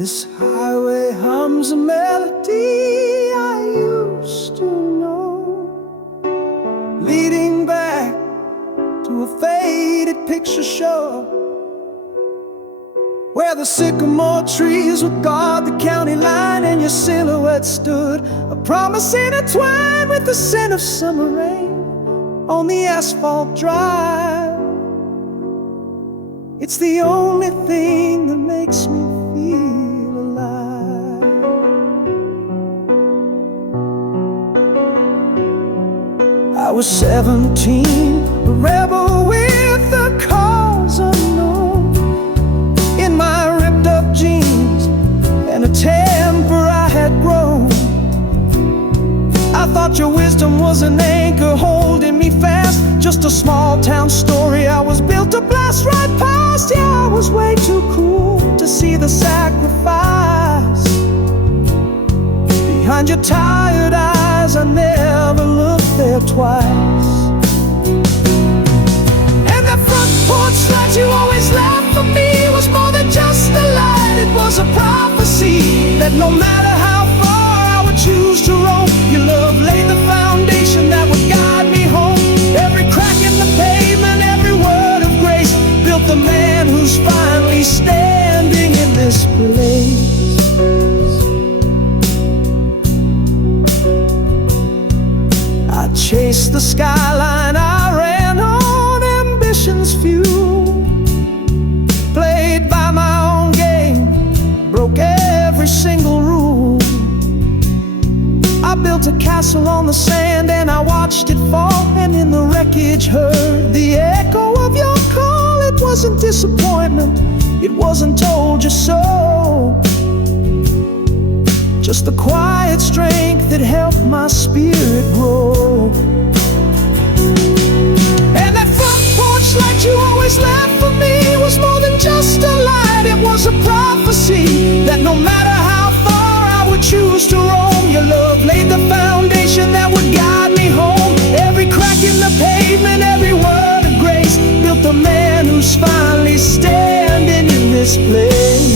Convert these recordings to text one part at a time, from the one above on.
This highway hums a melody I used to know, leading back to a faded picture show, where the sycamore trees would guard the county line, and your silhouette stood, a promise intertwined with the scent of summer rain on the asphalt drive. It's the only thing that makes me feel alive. I was 17, a rebel with a cause unknown, in my ripped up jeans and a temper I had grown. I thought your wisdom was an anchor holding me fast, just a small town story I was built to blast right past. Yeah, I was way too cool to see the sacrifice behind your tired eyes. I never looked there twice. And that front porch light you always left for me was more than just a light. It was a prophecy that no matter how far I would choose to roam, your love laid the foundation that would guide me home. Every crack in the pavement, every word of grace built the man who's finally standing in this place. I chased the skyline, I ran on ambition's fuel, played by my own game, broke every single rule. I built a castle on the sand and I watched it fall, and in the wreckage heard the echo of your call. It wasn't disappointment, it wasn't told you so, just the quiet strength that helped my spirit grow. And that front porch light you always left for me was more than just a light. It was a prophecy that no matter how far I would choose to roam, your love laid the foundation that would guide me home. Every crack in the pavement, every word of grace built the man who's finally standing in this place.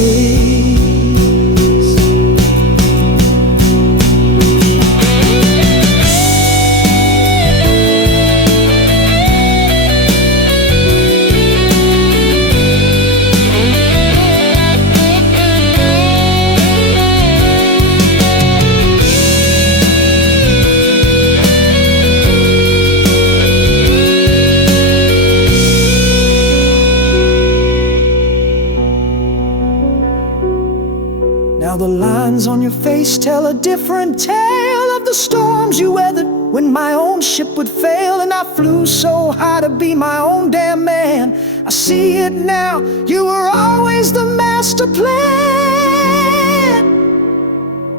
Now the lines on your face tell a different tale of the storms you weathered when my own ship would fail, and I flew so high to be my own damn man. I see it now, you were always the master plan.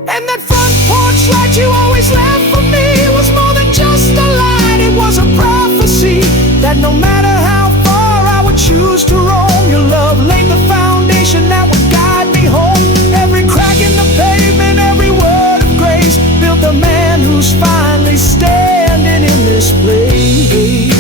And that front porch light you always left for me was more than just a light. It was a prophecy that no matter how far I would choose to roam, your love laid the foundation that would guide me home. Every crack in the pavement, every word of grace built the man who's finally standing in this place.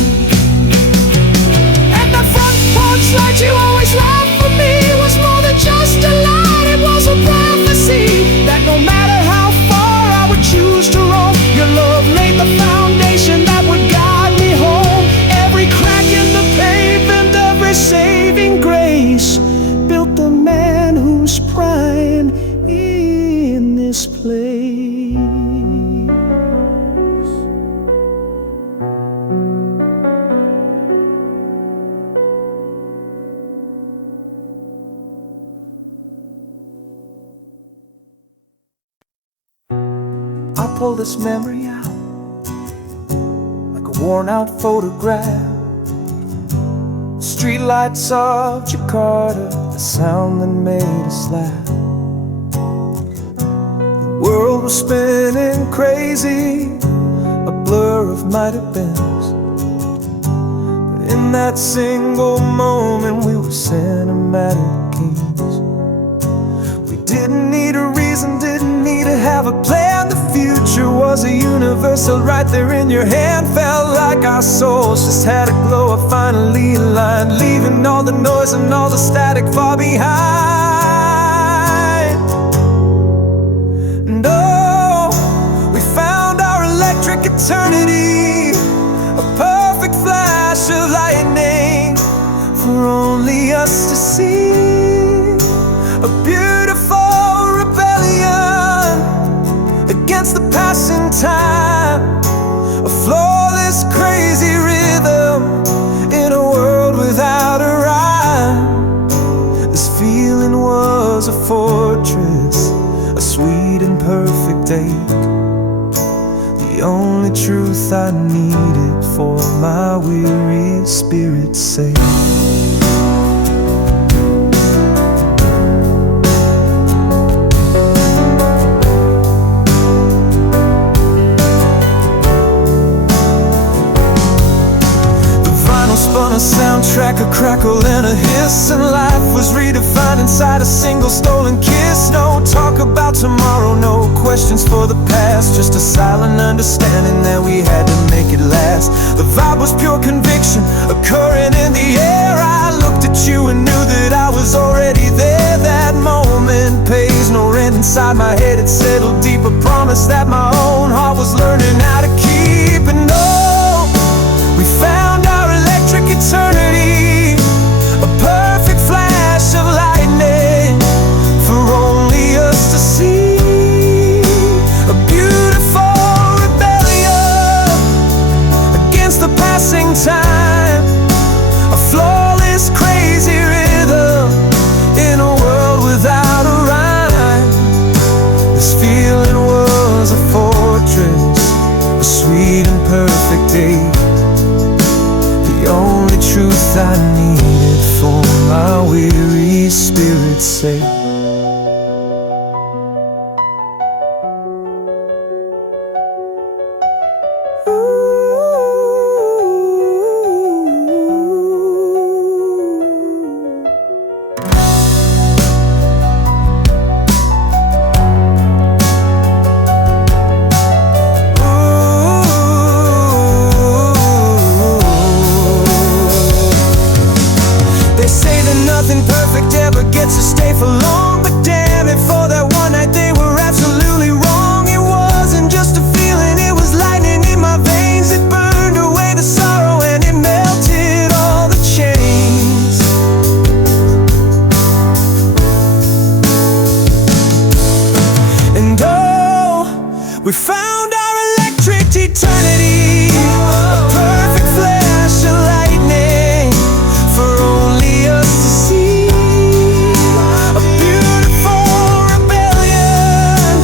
And that front porch light you always left for me was more than just a light. It was a prophecy that no matter how far I would choose to roam, your love laid the foundation that would guide me home. Every crack in the pavement, every saving grace built the man who's prime in this place. I pull this memory out like a worn-out photograph. Streetlights of Jakarta, the sound that made us laugh. The world was spinning crazy, a blur of might have beens. But in that single moment we were cinematic kings. We didn't need a reason, didn't need to have a plan. The future was a universal right there in your hand. Felt like our souls just had a glow, of finally aligned, leaving all the noise and all the static far behind. against the passing time. A flawless, crazy rhythm in a world without a rhyme. This feeling was a fortress, a sweet and perfect ache, the only truth I needed for my weary spirit's sake. Spun a soundtrack, a crackle and a hiss, and life was redefined inside a single stolen kiss. No talk about tomorrow, no questions for the past, just a silent understanding that we had to make it last. The vibe was pure conviction, a current in the air. I looked at you and knew that I was already there. That moment pays no rent inside my head. It settled deep, a promise that my own heart was learning how to keep. And oh, we found our electric eternity, a perfect flash of lightning for only us to see. A beautiful rebellion against the passing time, a flawless, crazy rhythm in a world without a rhyme. This feeling was a fortress, a sweet and perfect day, the only truth I needed for my weary spirit's sake. Nothing perfect ever gets to stay for long, but damn it, for that one night they were absolutely wrong. It wasn't just a feeling, it was lightning in my veins. It burned away the sorrow and it melted all the chains. And oh, we found our electric eternity, a perfect flash of lightning for only us to see. A beautiful rebellion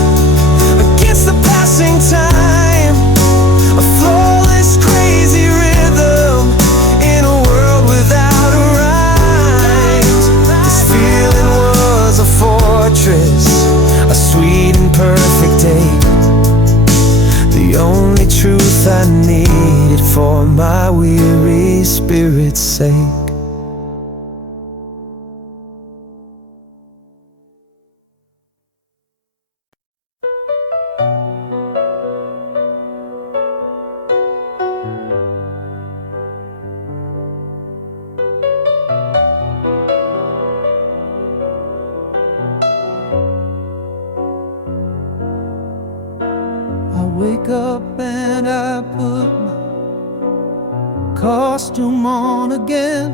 against the passing time, a flawless, crazy rhythm in a world without a rhyme. This feeling was a fortress, a sweet and perfect day, the only truth I needed for my weary spirit's sake. I wake up and I put my costume on again.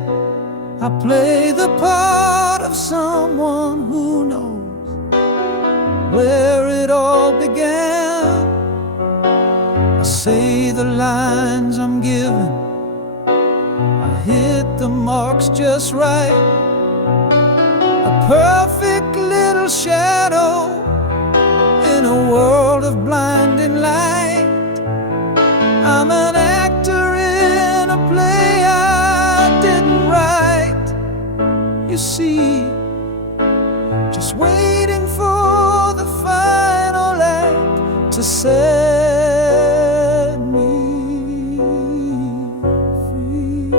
I play the part of someone who knows where it all began. I say the lines I'm given, I hit the marks just right. A perfect little shadow in a world of blinding light. I'm an actor in a play I didn't write. You see, just waiting for the final act to set me free.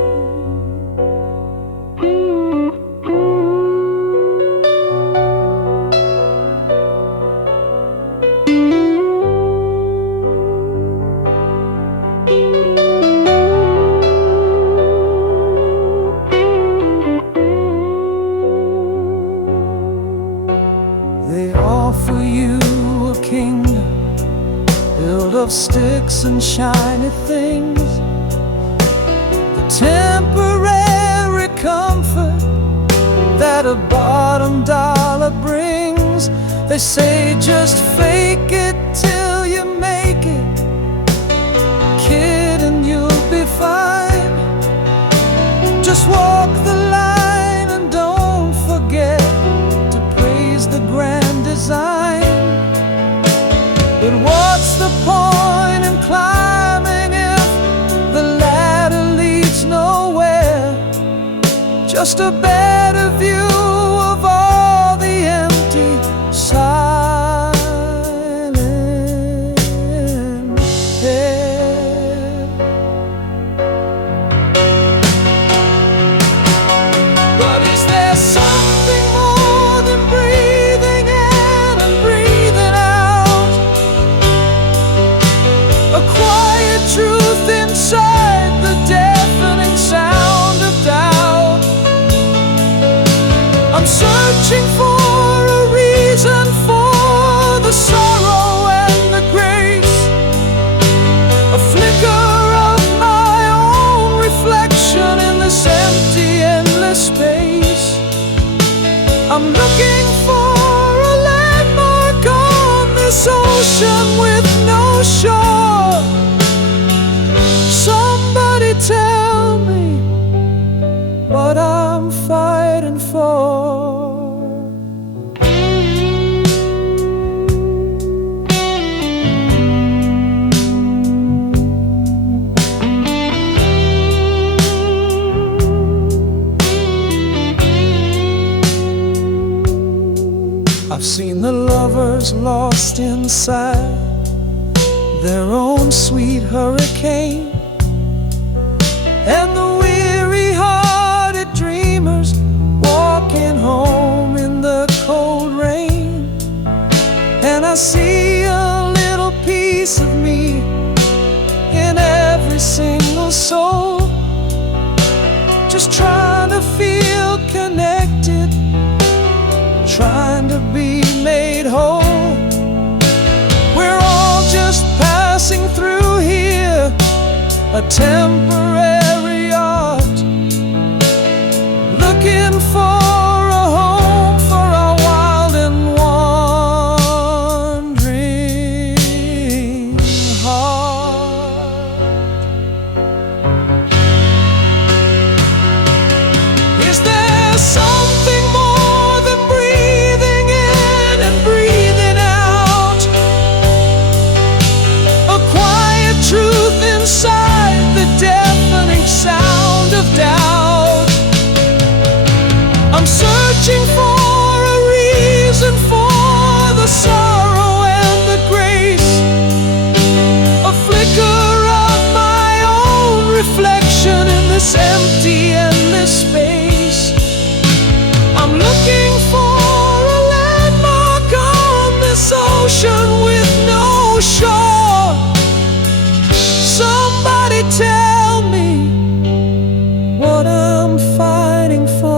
They offer you a kingdom built of sticks and shiny things, the temporary comfort that a bottom dollar brings. They say just fake it till you Just walk the line and don't forget to praise the grand design. But what's the point in climbing if the ladder leads nowhere? Just a better view of all the empty silent air. But is there something more than breathing in and breathing out? A quiet truth inside the deafening sound of doubt. I'm searching for a reason for the sorrow and the grace, a flicker of my own reflection in this empty, endless space. I'm looking for a landmark on this ocean with no shore. Somebody tell me what I'm fighting for. I've seen the lovers lost inside their own sweet hurricane, and the weary-hearted dreamers walking home in the cold rain. And I see a little piece of me in every single soul, just trying to feel connected, trying to be made whole. We're all just passing through here, a temporary art, looking for a home for our wild and wandering heart. Is there something more than breathing in and breathing out? A quiet truth inside the deafening sound of doubt. I'm searching for a reason for the sorrow and the grace, a flicker of my own reflection in this empty, endless space. I'm looking for a landmark on this ocean with no shore. Somebody tell me what I'm fighting for.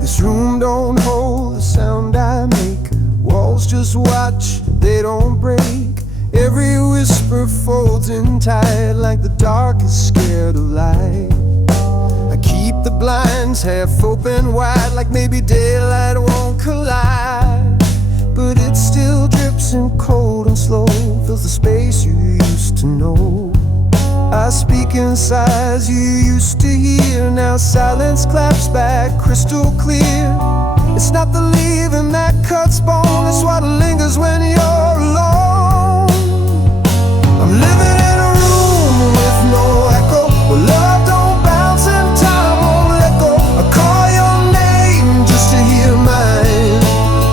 This room don't hold the sound I make. Walls just watch, they don't break. Every whisper folds in tight, like the dark is scared of light. I keep the blinds half open wide, like maybe daylight won't collide. But it still drips in cold and slow, fills the space you used to know. I speak in sighs you used to hear, now silence claps back crystal clear. It's not the leaving that cuts bone, it's what lingers when you're alone. I'm living in a room with no echo, where love don't bounce and time won't let go. I call your name just to hear mine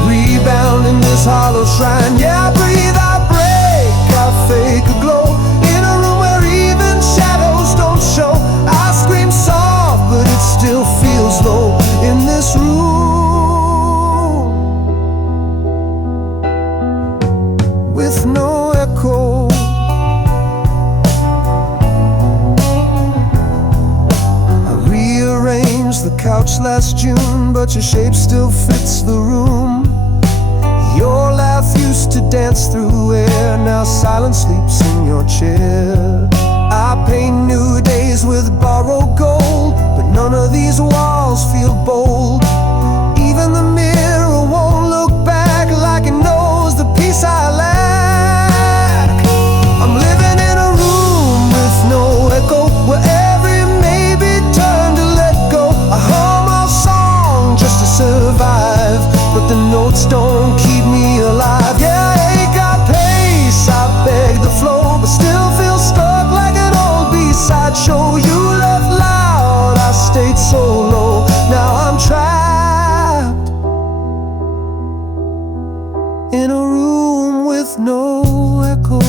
rebound in this hollow shrine. Yeah, I breathe, I break, I fake a glow, in a room where even shadows don't show. I scream soft, but it still feels low in this room with no echo. I rearranged the couch last June, but your shape still fits the room. Your laugh used to dance through air, now silence sleeps in your chair. I paint new days with borrowed gold, but none of these walls feel bold. Even the mirror won't look back like it knows the peace I lack. I'm living in a room with no echo, where every maybe turn to let go. I hum a song just to survive, but the notes don't keep me alive. Yeah, I ain't got pace, I beg the flow, but still feel stuck like an old B-side show. You left loud, I stayed so low. Now I'm trapped in a room with no echo.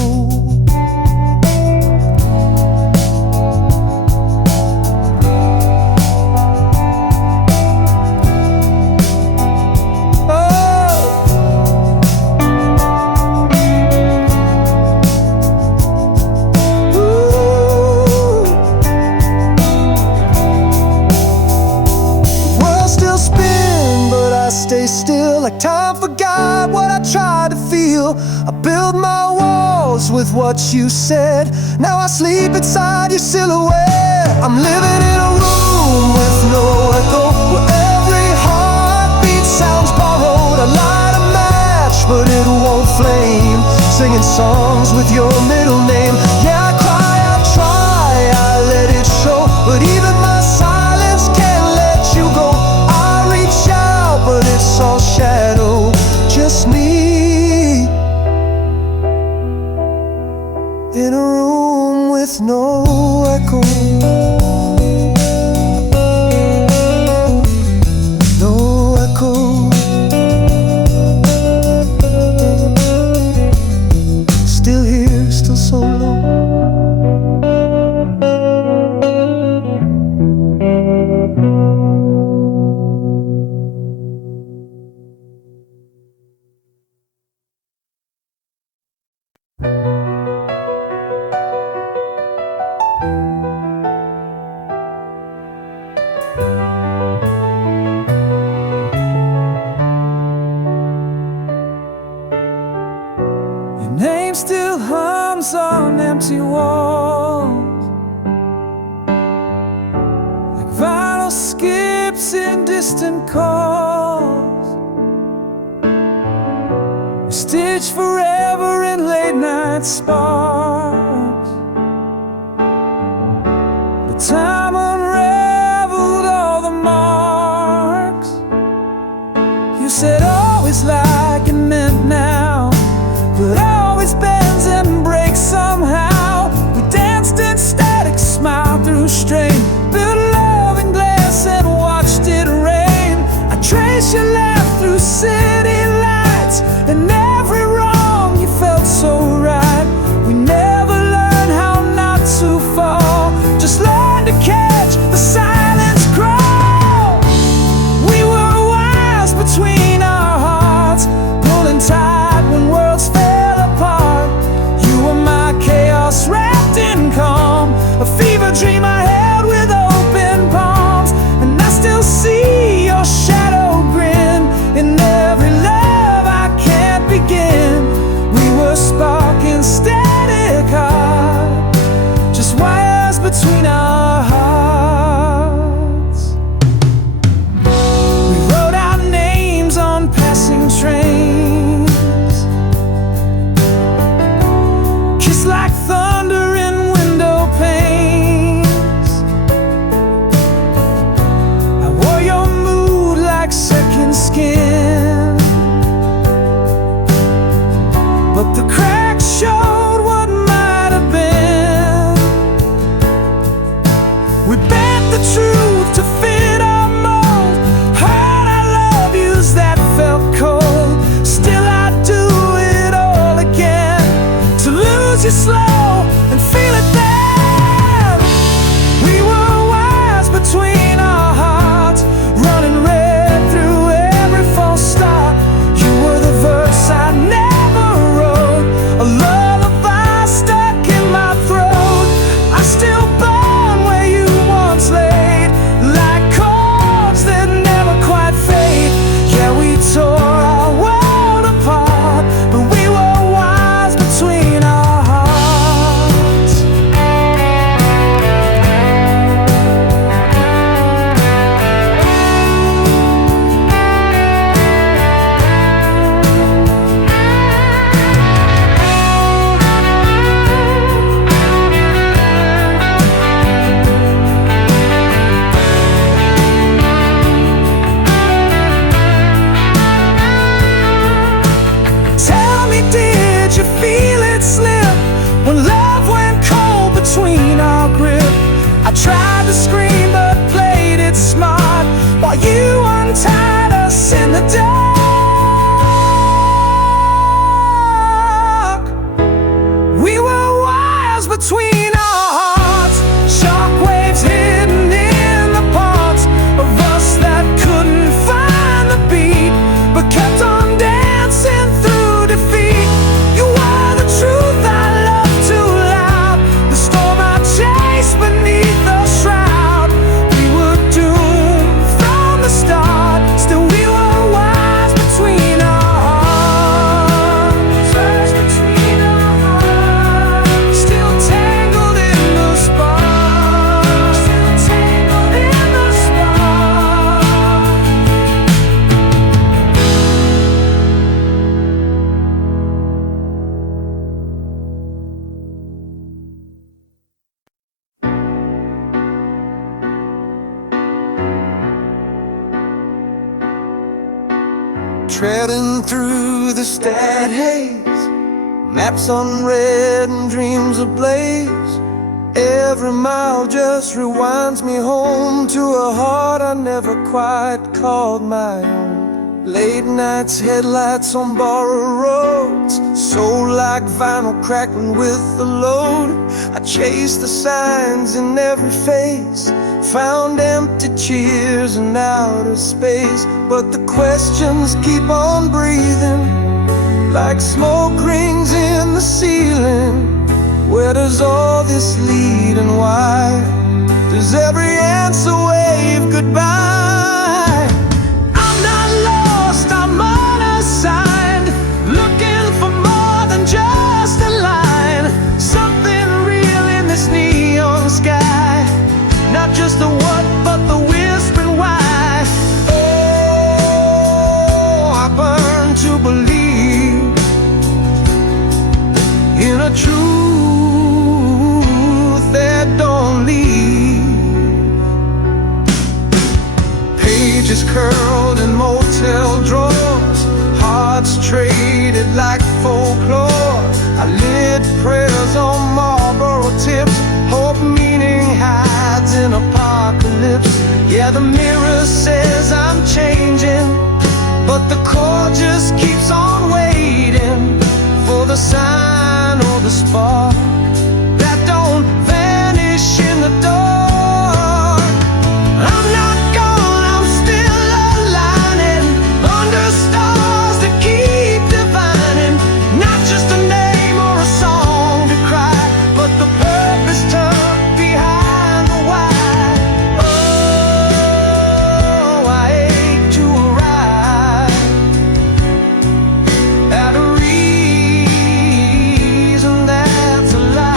Stay still, like time forgot what I tried to feel. I build my walls with what you said. Now I sleep inside your silhouette. I'm living in a room with no echo, where every heartbeat sounds borrowed. I light a match, but it won't flame, singing songs with your middle name. Yeah, I cry, I try, I let it show, but even my silence can't let you go. I reach out, but it's all shadow, just me in a room with no echo. No echo. Still here, still so low. Name still hums on empty walls, like vinyl skips in distant calls. We stitch forever in late night sparks, but time unraveled all the marks. You said always like it meant now, but always bends and breaks somehow. We danced in static, smiled through strain, built love in glass and watched it rain. I traced your laugh through city lights, and every wrong you felt so right. We never treading through the stat haze, maps unread and dreams ablaze. Every mile just rewinds me home to a heart I never quite called my own. Late nights, headlights on borrowed roads, soul like vinyl crackling with the load. I chased the signs in every face, found empty cheers in outer space. But the questions keep on breathing, like smoke rings in the ceiling. Where does all this lead and why does every answer wave goodbye? I'm not lost, I'm unassigned, looking for more than just a line. Something real in this neon sky, not just the what but the whispering why. Oh, I burn to believe in a truth that don't leave. Pages curled in motel drawers, hearts traded like folklore. I lit prayers on Marlboro tips, hope meaning hides in apocalypse. Yeah, the mirror says I'm changing, but the core just keeps on waiting for the sign or the spark that don't vanish in the dark. I'm not gone, I'm still aligning under stars that keep divining. Not just a name or a song to cry, but the purpose tucked behind the why. Oh, I ache to arrive at a reason that's alive.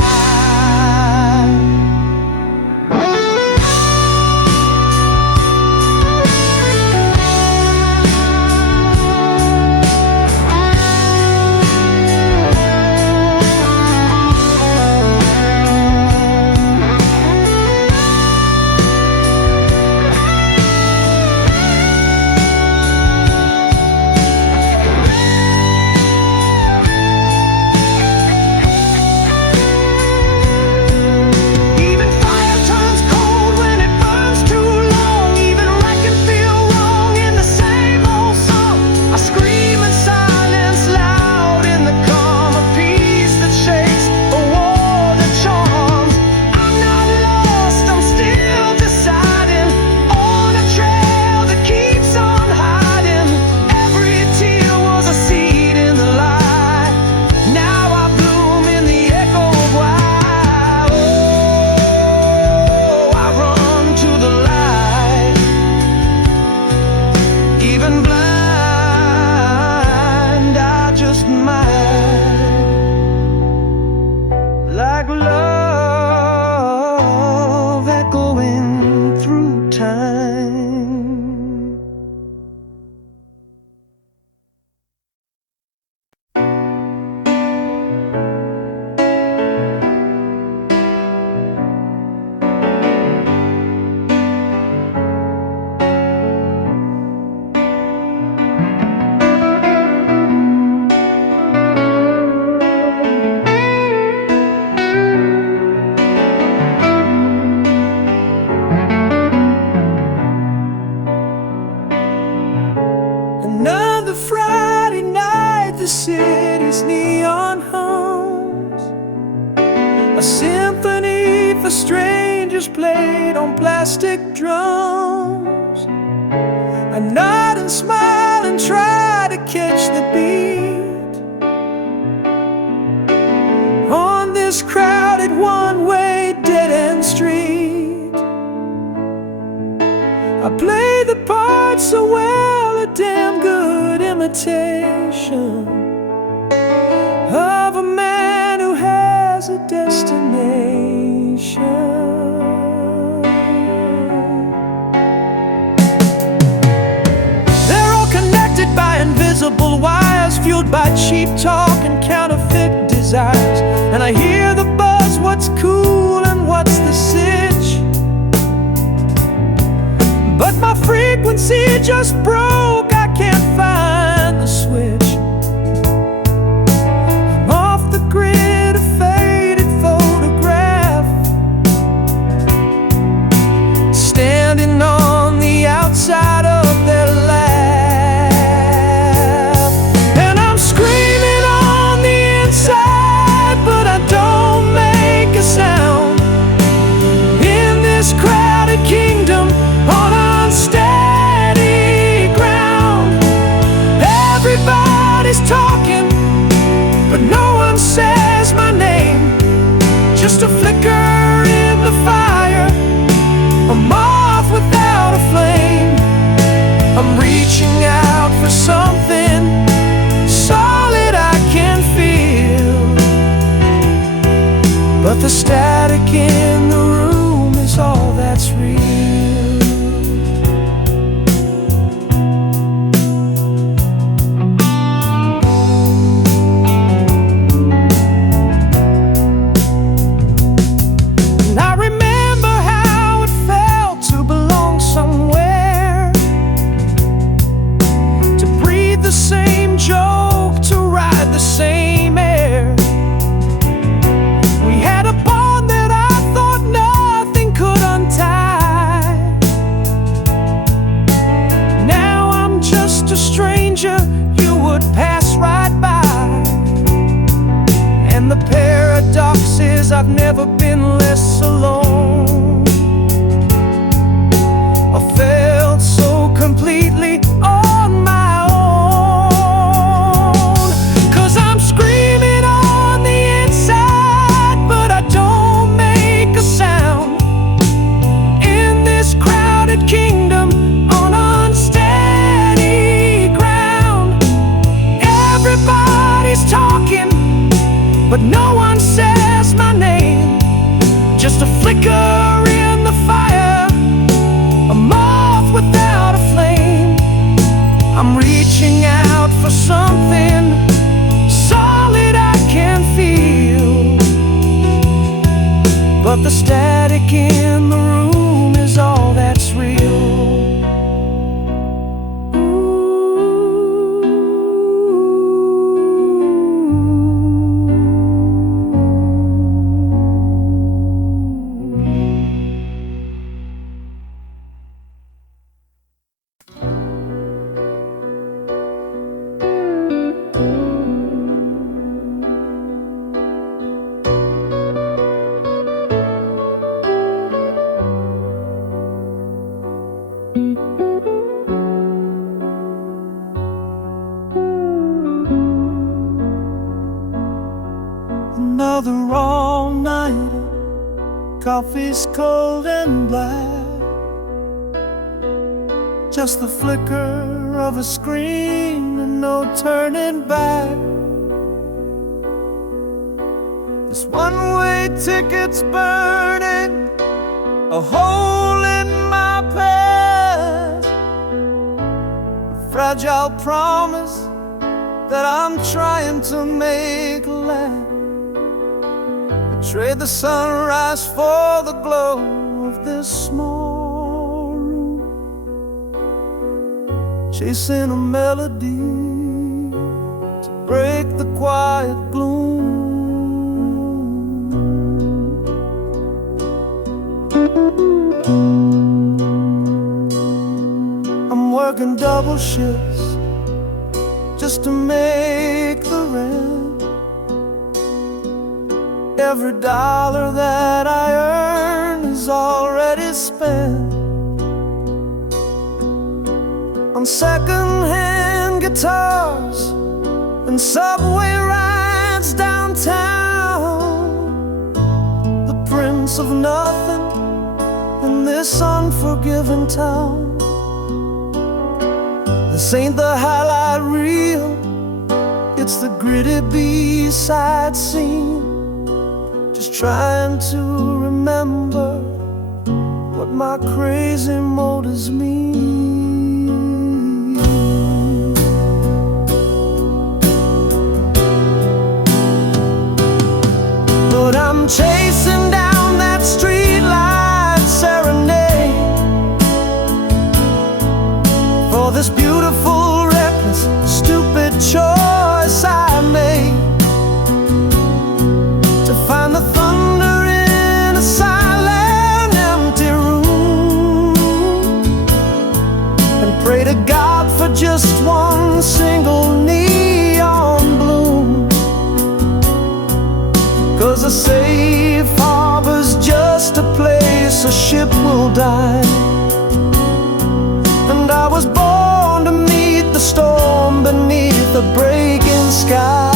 Even fire turns cold when it burns too long. Even right can feel wrong in the same old song. I scream in silence, loud in the calm, a peace that shakes, a war that charms. I'm not lost, I'm still deciding on a trail that keeps on hiding. Every tear was a seed in the light. Now I bloom in the echo of why. Oh, I run to the light, even blind, I just might. Like love echoing through time. Another Friday night, the city's neon hums, a symphony for strangers played on plastic drums. I nod and smile and try to catch the beat on this crowded one-way dead-end street. I play the part so well, a damn good imitation of a man who has a destination. They're all connected by invisible wires, fueled by cheap talk and counterfeit desires. And I hear the buzz, what's cool and what's the sitch? But my frequency just broke, I can't find never been less alone. I felt so completely on my own. 'Cause I'm screaming on the inside, but I don't make a sound. In this crowded kingdom on unsteady ground, everybody's talking, but no one says my name. Just a flicker in the fire, a moth without a flame. I'm reaching out for something solid I can feel, but the static in the room is all that's real. Another all-nighter, coffee's cold and black, just the flicker of a screen and no turning back. This one-way ticket's burning a hole in my path, a fragile promise that I'm trying to make last. Trade the sunrise for the glow of this small room, chasing a melody to break the quiet gloom. I'm working double shifts just to make the rent. Every dollar that I earn is already spent on second-hand guitars and subway rides downtown. The prince of nothing in this unforgiving town. This ain't the highlight reel, it's the gritty B-side scene. Just trying to remember what my crazy motives mean. But I'm chasing down that streetlight serenade for this beautiful, reckless, stupid choice I made. To find the thunder in a silent, empty room, and pray to God for just one single neon bloom. 'Cause a safe harbor's just a place a ship will die, and I was born to meet the storm beneath the breaking sky.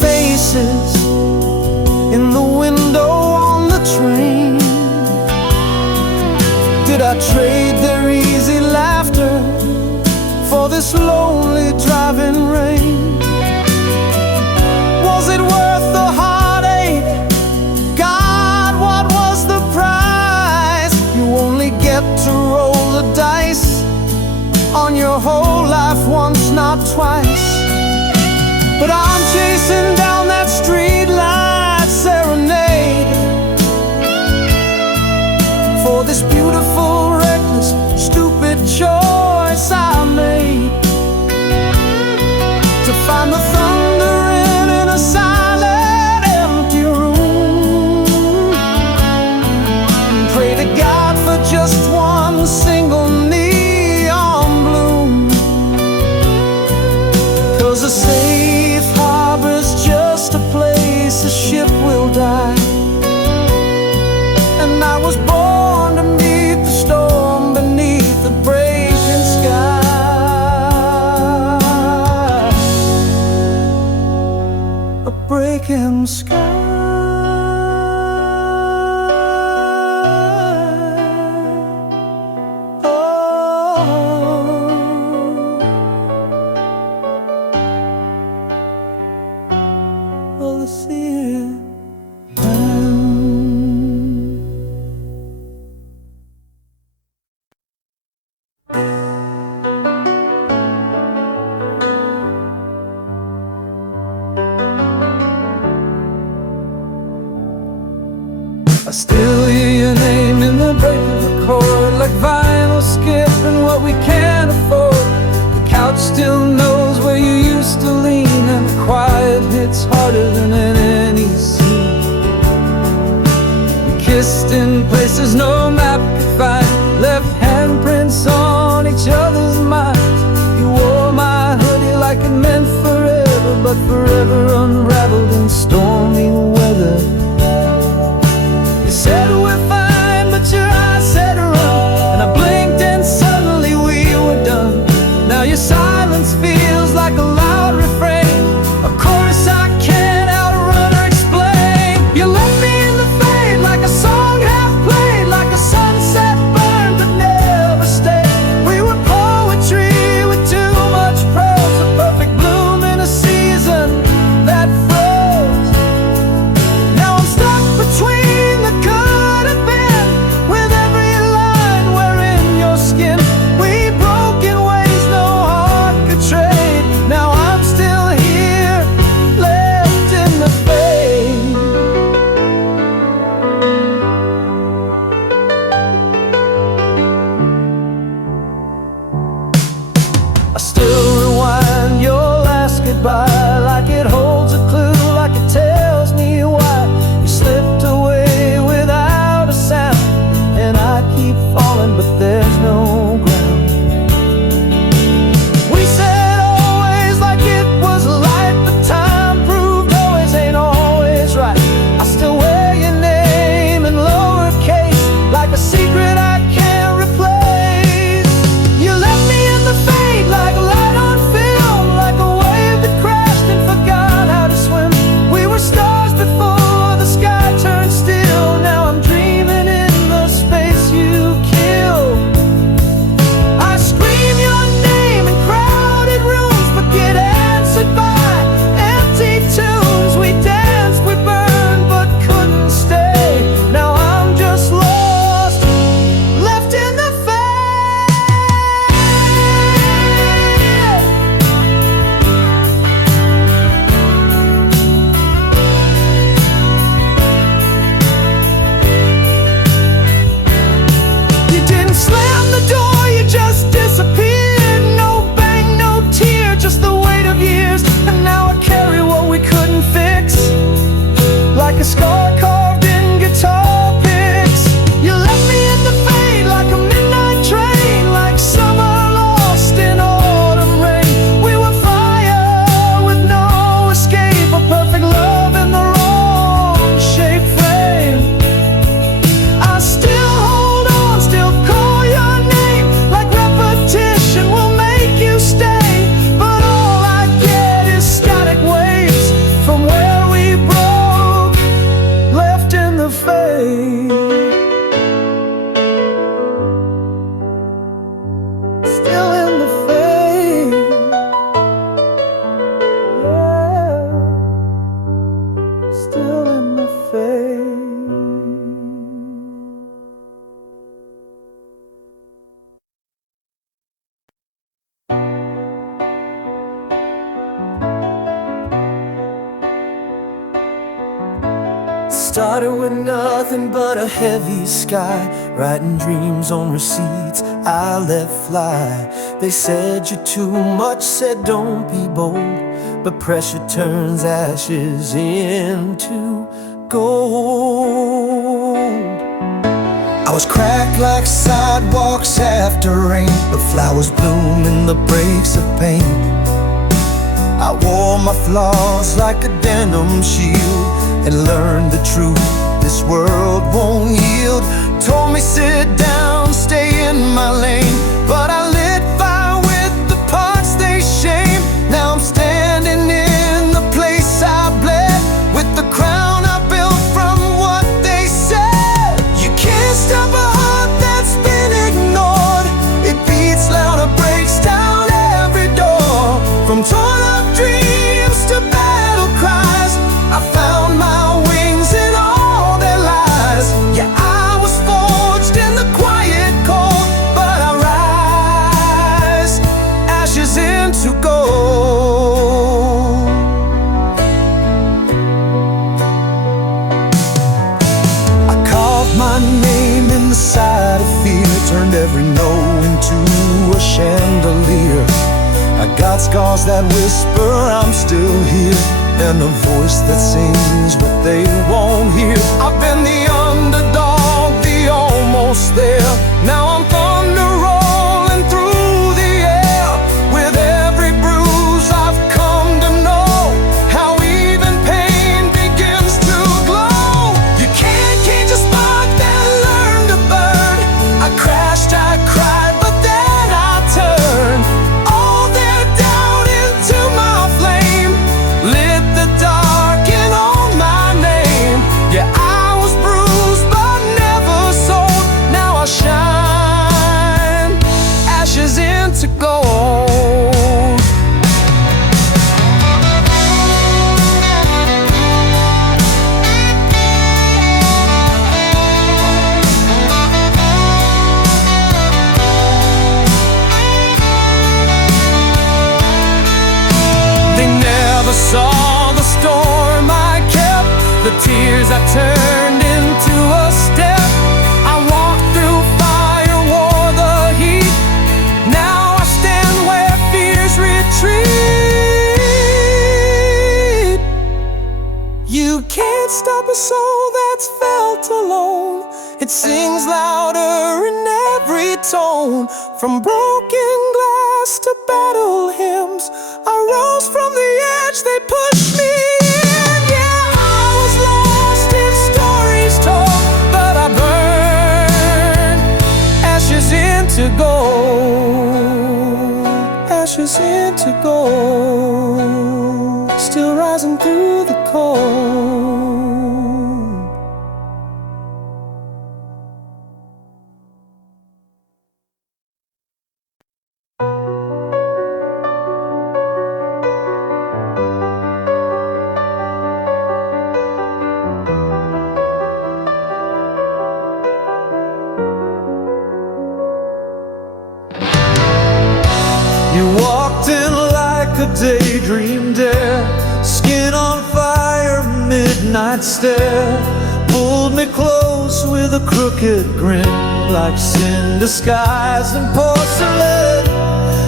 Faces in the window on the train. Did I trade their easy laughter for this lonely driving rain? Was it worth the heartache? God, what was the price? You only get to roll the dice on your whole life once, not twice. aching sky. I still hear your name in the break of the chord, like vinyl skipping what we can't afford. The couch still knows where you used to lean, and the quiet hits harder than in any scene. We kissed in places no map could find, left handprints on each other's minds. You wore my hoodie like it meant forever, but forever unraveled in stormy weather. Said we're fine, but your eyes said run, and I blinked and suddenly we were done. Now your silence feels like a loud refrain, a chorus I can't outrun or explain. You left me in the fade like a song half played, like a sunset burned but never stayed. We were poetry with too much prose, a perfect bloom in a season that froze. Now I'm stuck between like it holds a clue, like it tells me why you slipped away without a sound, and I keep falling but there's no ground. We said always like it was light, but time proved always ain't always right. I still wear your name in lowercase, like a secret I can't replace. You left me in the fade like light on film, like a wave that crashed and forgot how to swim. We were stars before the sky turned still. Now I'm dreaming in the space you killed. I scream your name in crowded rooms, but get answered by empty tunes. We danced, we burned, but couldn't stay. Now I'm just lost, left in the fade. You didn't slam the door, you just disappeared. No bang, no tear, just the weight of years. And now I carry what we couldn't fix, like a scar carved in guitar picks. You left me in the fade like a midnight train, like summer lost in autumn rain. We were fire with no escape, a perfect love in the wrong shape frame. I still hold on, still call your name, like repetition will make you stay. But all I get is static waves from where we broke, left in the fade. Still in the fade, yeah, still in the fade. Started with nothing but a heavy sky, writing dreams on receipts I let fly. They said you're too much, said don't be bold, but pressure turns ashes into gold. I was cracked like sidewalks after rain, but flowers bloom in the breaks of pain. I wore my flaws like a denim shield and learned the truth this world won't yield. Told me sit down, stay in my lane, but I lit fire with the parts they shame. Now I'm standing in the place I bled, My name in the side of fear turned every no into a chandelier. I got scars that whisper I'm still here, and a voice that sings what they won't hear. I've been the underdog, the almost there. Now I'm thunder rolling through the air. With every bruise I've come to know how even pain begins to glow. You can't cage a spark, then learn to burn. I crashed, I cried, but then I turned all their doubt into my flame. Lit the dark and on my name. Yeah, I was bruised but never sold. Now I shine, ashes into gold. They never saw the storm I kept, the tears I turned into a step. I walked through fire, wore the heat. Now I stand where fears retreat. You can't stop a soul that's felt alone. It sings louder in every tone. From broken glass to battle hymns, I rose from the edge, they pushed me in. Yeah, I was lost in stories told, but I burned ashes into gold. Ashes into gold, still rising through the cold. You walked in like a daydream dare, skin on fire, midnight stare. Pulled me close with a crooked grin, like sin disguised in porcelain.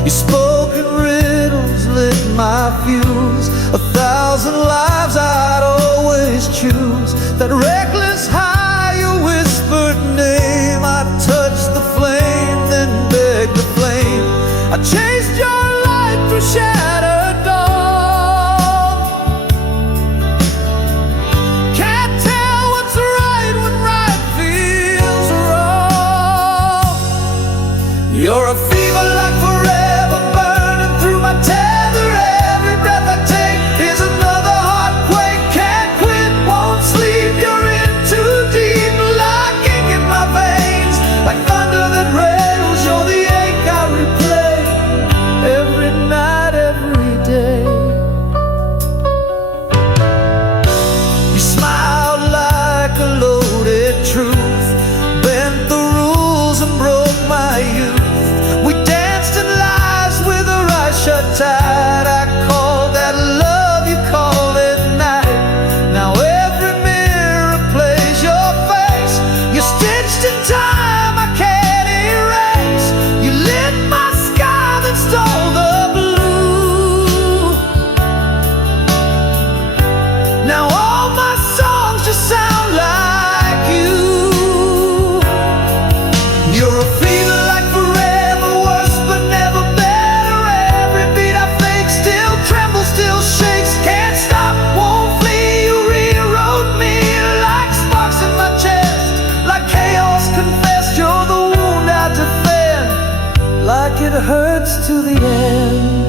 You spoke in riddles, lit my fuse. 1,000 lives I'd always choose. That reckless high, your whispered name. I touched the flame, then begged the flame. I chased your light through shattered dawn. Can't tell what's right when right feels wrong. You're a fever like forever burning through my tether. Every breath I take is another heartquake. Can't quit, won't sleep. You're in too deep, locking in my veins like thunder that rails. You're the ache I replay every night, every day. You smiled like a loaded truth, bent the rules and broke my youth. We danced in lies with our eyes shut tight. I called that love, you called it night. Now every mirror plays your face. You're stitched in time I can't erase. You lit my sky, then stole the blue. Now all my songs just sound like you. You're a fever like forever, worse but never better. Every beat I fake still trembles, still shakes. Can't stop, won't flee. You rewrote me like sparks in my chest, like chaos confessed. You're the wound I defend, like it hurts to the end.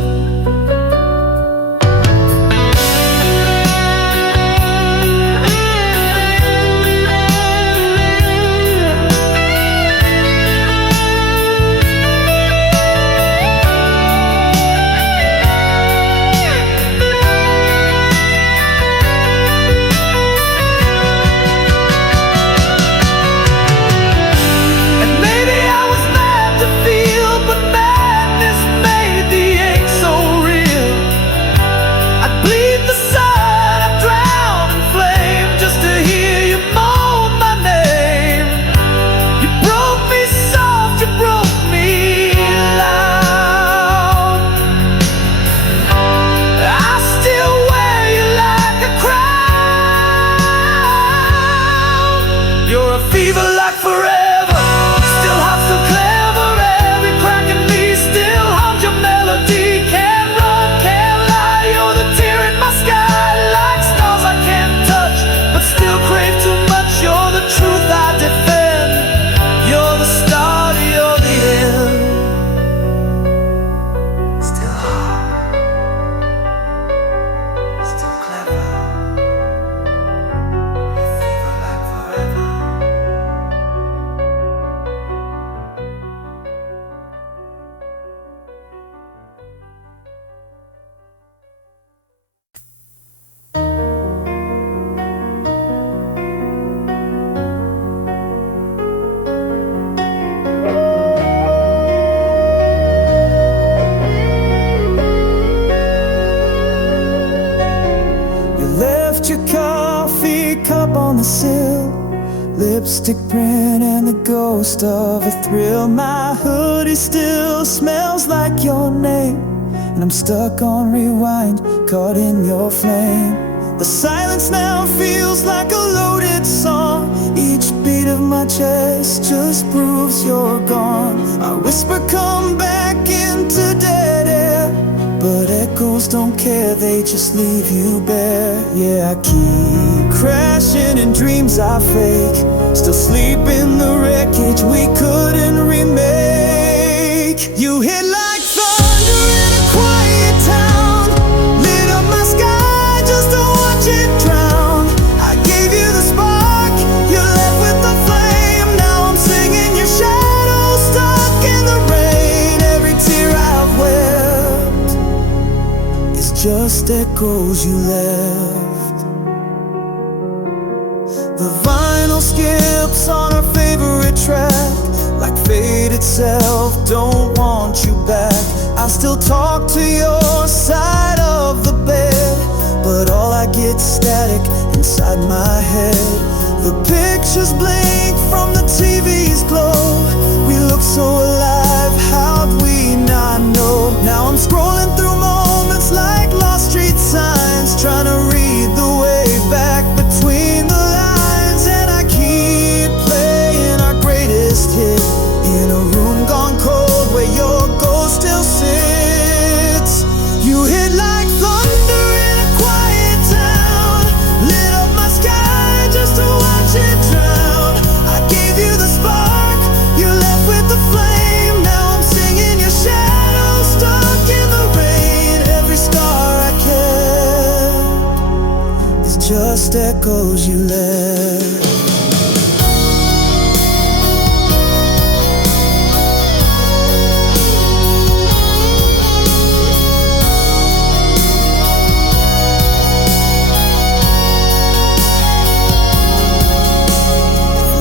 And maybe I was mad to feel, but madness made a fever like forever. Still hot, still clever, every crack in me still hums your melody. Can't run, can't lie, you're the tear in my sky. Like stars I can't touch, but still crave too much. You're the truth I defend. You're the start, you're the end. Still hot, still clever, fever like forever. Your coffee cup on the sill, lipstick print and the ghost of a thrill. My hoodie still smells like your name, and I'm stuck on rewind, caught in your flame. The silence now feels like a loaded song. Each beat of my chest just proves you're gone. I whisper, come back into dead air, but echoes don't care, they just leave you bare. Yeah, I keep crashing in dreams I fake, still sleep in the wreckage we couldn't remake. You hit like thunder in a quiet town, lit up my sky just to watch it drown. I gave you the spark, you left with the flame. Now I'm singing your shadow, stuck in the rain. Every tear I've wept, it's just echoes you left. The vinyl skips on our favorite track, like fate itself, don't want you back. I still talk to your side of the bed, but all I get's static inside my head. The pictures blink from the TV's glow, we look so alive, how'd we not know? Now I'm scrolling through moments like lost street signs, trying to read the way back between the lines. And I keep playing our greatest hit in a room gone cold where your ghost still sits. You hit like thunder in a quiet town, lit up my sky just to watch it drown. I gave you the spark, you left with the flame. Now I'm singing your shadow, stuck in the rain. Every scar I kept is just echoes you left.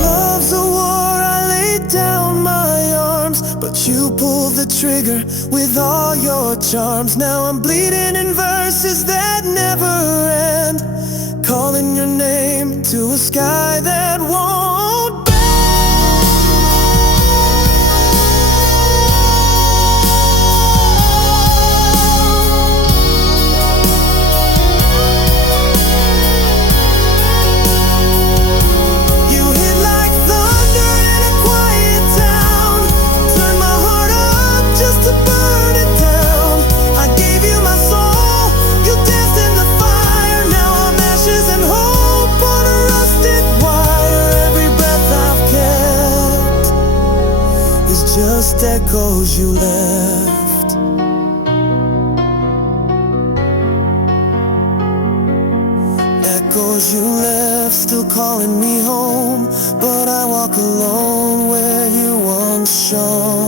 Love's a war, I laid down my arms, but you pulled the trigger with all your charms. Now I'm bleeding in verses that never end, calling your name to a sky that won't bend. You hit like thunder in a quiet town, turned my heart up just to burn it down. I gave you my soul, you danced in the fire. Now I'm ashes and hope on a rusted wire. Every breath I've kept is just echoes you left. Echoes you left, still calling me home, but I walk alone where you once shone.